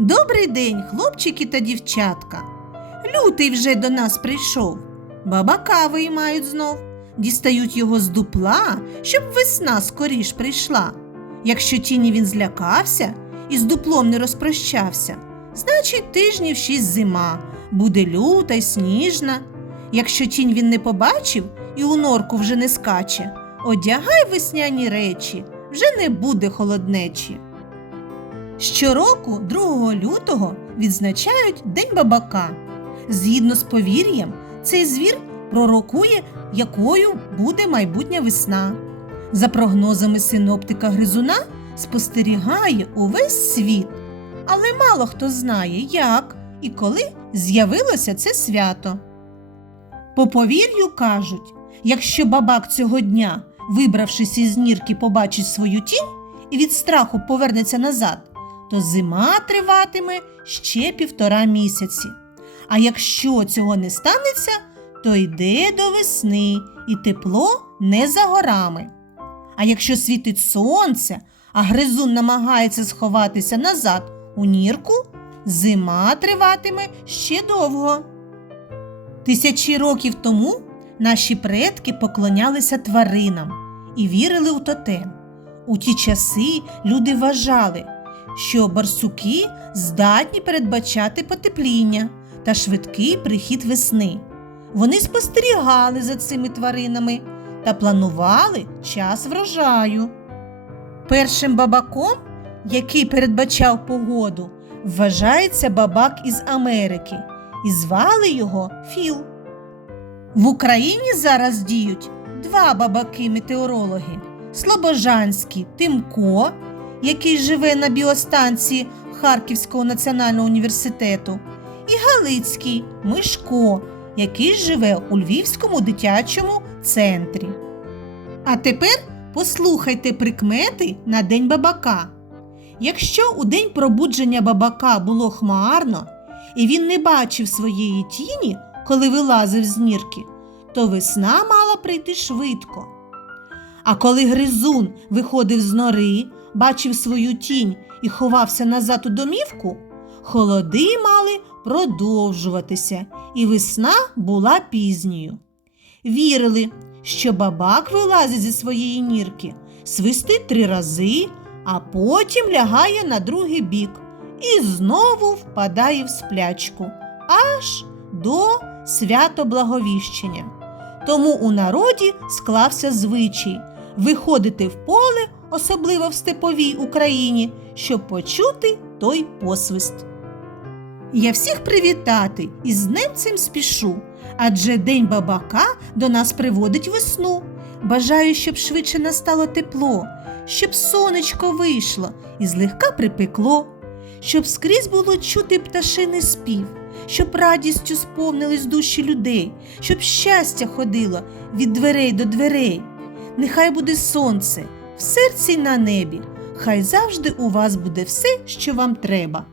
Добрий день, хлопчики та дівчатка. Лютий вже до нас прийшов. Бабака виймають знов, дістають його з дупла, щоб весна скоріш прийшла. Якщо тіні він злякався і з дуплом не розпрощався, значить тижнів шість зима, буде люта й сніжна. Якщо тінь він не побачив і у норку вже не скаче, одягай весняні речі, вже не буде холоднечі. Щороку, 2 лютого, відзначають День бабака. Згідно з повір'ям, цей звір пророкує, якою буде майбутня весна. За прогнозами синоптика Гризуна, спостерігає увесь світ. Але мало хто знає, як і коли з'явилося це свято. По повір'ю кажуть, якщо бабак цього дня, вибравшись із нірки, побачить свою тінь і від страху повернеться назад, то зима триватиме ще півтора місяці. А якщо цього не станеться, то йде до весни і тепло не за горами. А якщо світить сонце, а гризун намагається сховатися назад у нірку, зима триватиме ще довго. Тисячі років тому наші предки поклонялися тваринам і вірили у тотем. У ті часи люди вважали, що барсуки здатні передбачати потепління та швидкий прихід весни. Вони спостерігали за цими тваринами та планували час врожаю. Першим бабаком, який передбачав погоду, вважається бабак із Америки, і звали його Філ. В Україні зараз діють два бабаки-метеорологи: Слобожанський Тимко, який живе на біостанції Харківського національного університету, і Галицький Мишко, який живе у Львівському дитячому центрі. А тепер послухайте прикмети на День бабака. Якщо у день пробудження бабака було хмарно, і він не бачив своєї тіні, коли вилазив з нірки, то весна мала прийти швидко. А коли гризун виходив з нори, бачив свою тінь і ховався назад у домівку, холоди мали продовжуватися, і весна була пізньою. Вірили, що бабак вилазить зі своєї нірки, свистить три рази, а потім лягає на другий бік і знову впадає в сплячку аж до свято-благовіщення. Тому у народі склався звичай виходити в поле, особливо в степовій Україні, щоб почути той посвист. Я всіх привітати і з днем цим спішу, адже День бабака до нас приводить весну. Бажаю, щоб швидше настало тепло, щоб сонечко вийшло і злегка припекло, щоб скрізь було чути пташиний спів, щоб радістю сповнились душі людей, щоб щастя ходило від дверей до дверей. Нехай буде сонце в серці на небі, хай завжди у вас буде все, що вам треба.